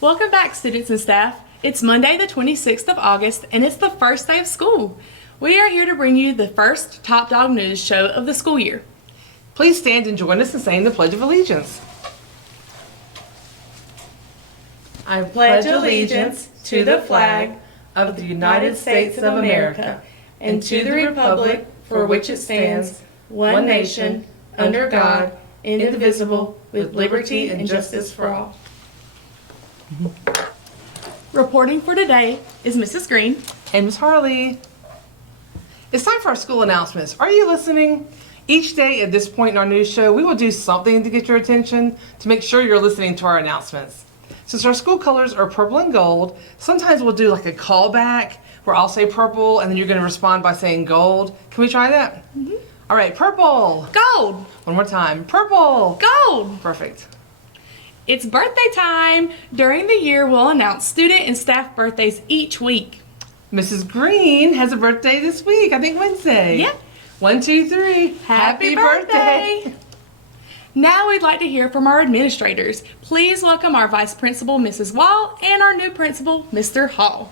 Welcome back, students and staff. It's Monday the 26th of August, and it's the first day of school. We are here to bring you the first Top Dog News show of the school year. Please stand and join us in saying the Pledge of Allegiance. I pledge allegiance to the flag of the United States of America and to the republic for which it stands, one nation, under God, indivisible, with liberty and justice for all. Reporting for today is Mrs. Green and Ms. Harley. It's time for our school announcements. Are you listening? Each day at this point in our news show, we will do something to get your attention to make sure you're listening to our announcements. Since our school colors are purple and gold, sometimes we'll do like a callback where I'll say purple and then you're going to respond by saying gold. Can we try that? Mm-hmm. All right, purple. Gold. One more time. Purple. Gold. Perfect. It's birthday time. During the year, we'll announce student and staff birthdays each week. Mrs. Green has a birthday this week, I think Wednesday. Yeah. 1, 2, 3. Happy birthday. Now we'd like to hear from our administrators. Please welcome our Vice Principal, Mrs. Wall, and our new Principal, Mr. Hall.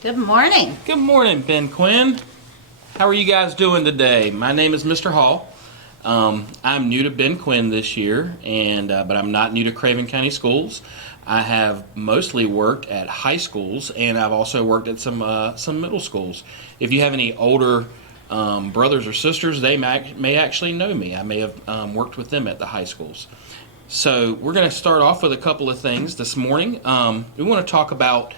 Good morning. Good morning, Ben Quinn. How are you guys doing today? My name is Mr. Hall. I'm new to Ben Quinn this year, but I'm not new to Craven County Schools. I have mostly worked at high schools, and I've also worked at some middle schools. If you have any older brothers or sisters, they may actually know me. I may have worked with them at the high schools. So we're going to start off with a couple of things this morning. We want to talk about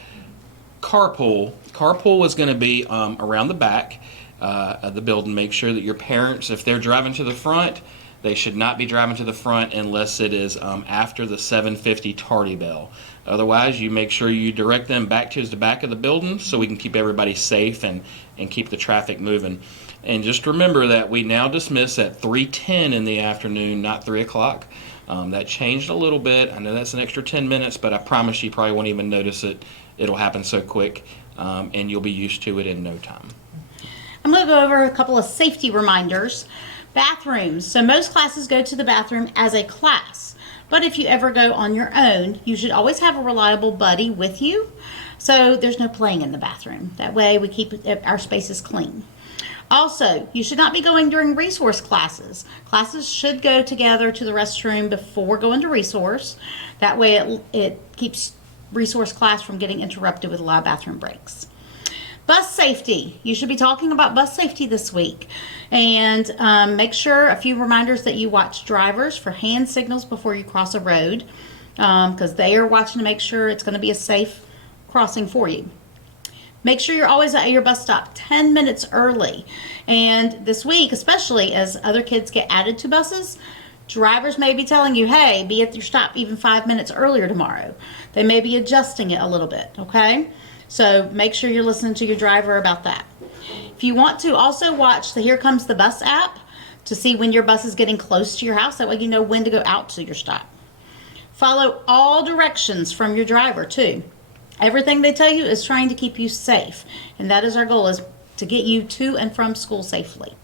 carpool. Carpool is going to be around the back of the building. Make sure that your parents, if they're driving to the front, they should not be driving to the front unless it is after the 7:50 tardy bell. Otherwise, you make sure you direct them back to the back of the building so we can keep everybody safe and keep the traffic moving. And just remember that we now dismiss at 3:10 in the afternoon, not 3 o'clock. That changed a little bit. I know that's an extra 10 minutes, but I promise you probably won't even notice it. It'll happen so quick, and you'll be used to it in no time. I'm going to go over a couple of safety reminders. Bathrooms. So most classes go to the bathroom as a class, but if you ever go on your own, you should always have a reliable buddy with you, so there's no playing in the bathroom. That way we keep our spaces clean. Also, you should not be going during resource classes. Classes should go together to the restroom before going to resource. That way it keeps resource class from getting interrupted with a lot of bathroom breaks. Bus safety. You should be talking about bus safety this week. And make sure, a few reminders, that you watch drivers for hand signals before you cross a road, because they are watching to make sure it's going to be a safe crossing for you. Make sure you're always at your bus stop 10 minutes early. And this week, especially as other kids get added to buses, drivers may be telling you, hey, be at your stop even 5 minutes earlier tomorrow. They may be adjusting it a little bit, okay? So make sure you're listening to your driver about that. If you want to, also watch the Here Comes the Bus app to see when your bus is getting close to your house. That way you know when to go out to your stop. Follow all directions from your driver too. Everything they tell you is trying to keep you safe. And that is our goal, is to get you to and from school safely.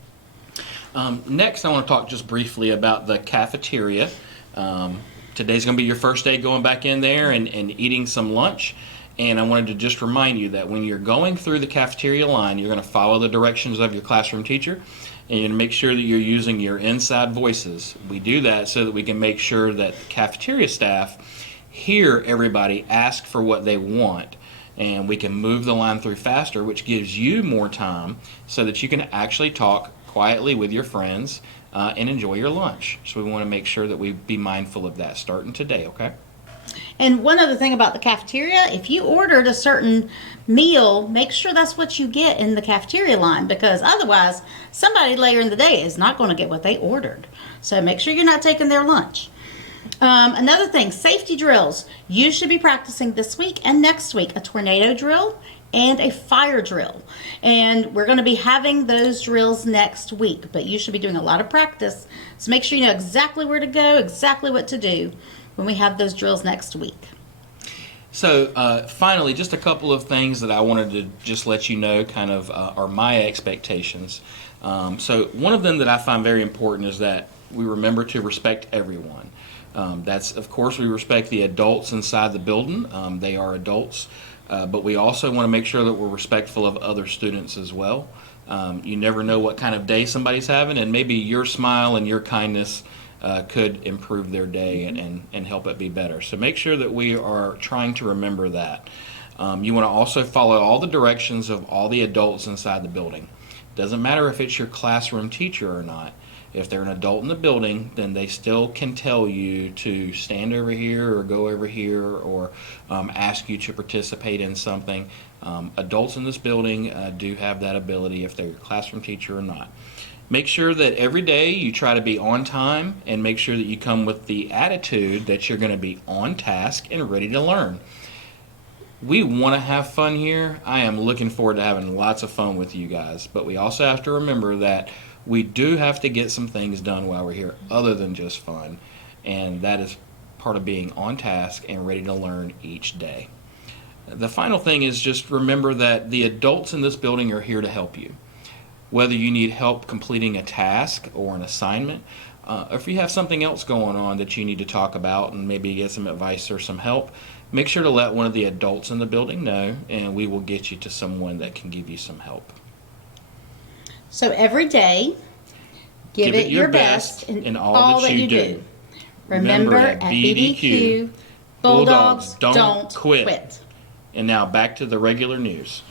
Next, I want to talk just briefly about the cafeteria. Today's going to be your first day going back in there and eating some lunch. And I wanted to just remind you that when you're going through the cafeteria line, you're going to follow the directions of your classroom teacher, and you're going to make sure that you're using your inside voices. We do that so that we can make sure that the cafeteria staff hear everybody ask for what they want, and we can move the line through faster, which gives you more time so that you can actually talk quietly with your friends and enjoy your lunch. So we want to make sure that we be mindful of that starting today, okay? And one other thing about the cafeteria, if you ordered a certain meal, make sure that's what you get in the cafeteria line, because otherwise somebody later in the day is not going to get what they ordered. So make sure you're not taking their lunch. Another thing, safety drills. You should be practicing this week and next week a tornado drill and a fire drill. And we're going to be having those drills next week, but you should be doing a lot of practice. So make sure you know exactly where to go, exactly what to do when we have those drills next week. So finally, just a couple of things that I wanted to just let you know kind of are my expectations. So one of them that I find very important is that we remember to respect everyone. That's, of course, we respect the adults inside the building. They are adults. But we also want to make sure that we're respectful of other students as well. You never know what kind of day somebody's having, and maybe your smile and your kindness could improve their day and help it be better. So make sure that we are trying to remember that. You want to also follow all the directions of all the adults inside the building. Doesn't matter if it's your classroom teacher or not. If they're an adult in the building, then they still can tell you to stand over here or go over here or ask you to participate in something. Adults in this building do have that ability if they're your classroom teacher or not. Make sure that every day you try to be on time and make sure that you come with the attitude that you're going to be on task and ready to learn. We want to have fun here. I am looking forward to having lots of fun with you guys, but we also have to remember that we do have to get some things done while we're here other than just fun, and that is part of being on task and ready to learn each day. The final thing is just remember that the adults in this building are here to help you. Whether you need help completing a task or an assignment, if you have something else going on that you need to talk about and maybe get some advice or some help, make sure to let one of the adults in the building know, and we will get you to someone that can give you some help. So every day, give it your best in all that you do. Remember, at BDQ, Bulldogs don't quit. And now back to the regular news.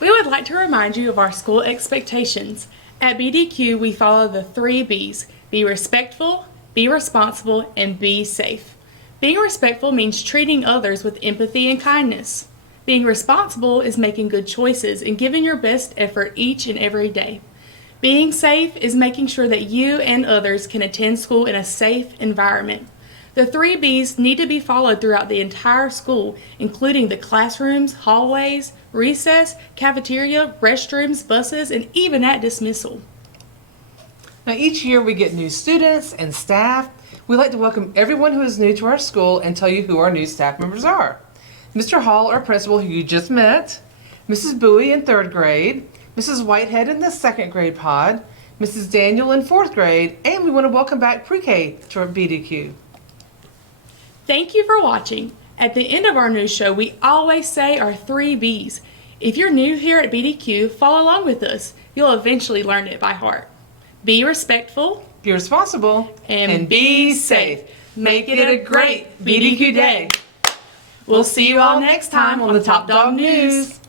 We would like to remind you of our school expectations. At BDQ, we follow the 3 B's: be respectful, be responsible, and be safe. Being respectful means treating others with empathy and kindness. Being responsible is making good choices and giving your best effort each and every day. Being safe is making sure that you and others can attend school in a safe environment. The 3 B's need to be followed throughout the entire school, including the classrooms, hallways, recess, cafeteria, restrooms, buses, and even at dismissal. Now, each year we get new students and staff. We'd like to welcome everyone who is new to our school and tell you who our new staff members are. Mr. Hall, our principal, who you just met, Mrs. Bowie in 3rd grade, Mrs. Whitehead in the 2nd grade pod, Mrs. Daniel in 4th grade, and we want to welcome back pre-K to our BDQ. Thank you for watching. At the end of our news show, we always say our 3 B's. If you're new here at BDQ, follow along with us. You'll eventually learn it by heart. Be respectful, Be responsible, and be safe. Make it a great BDQ day. We'll see you all next time on the Top Dog News.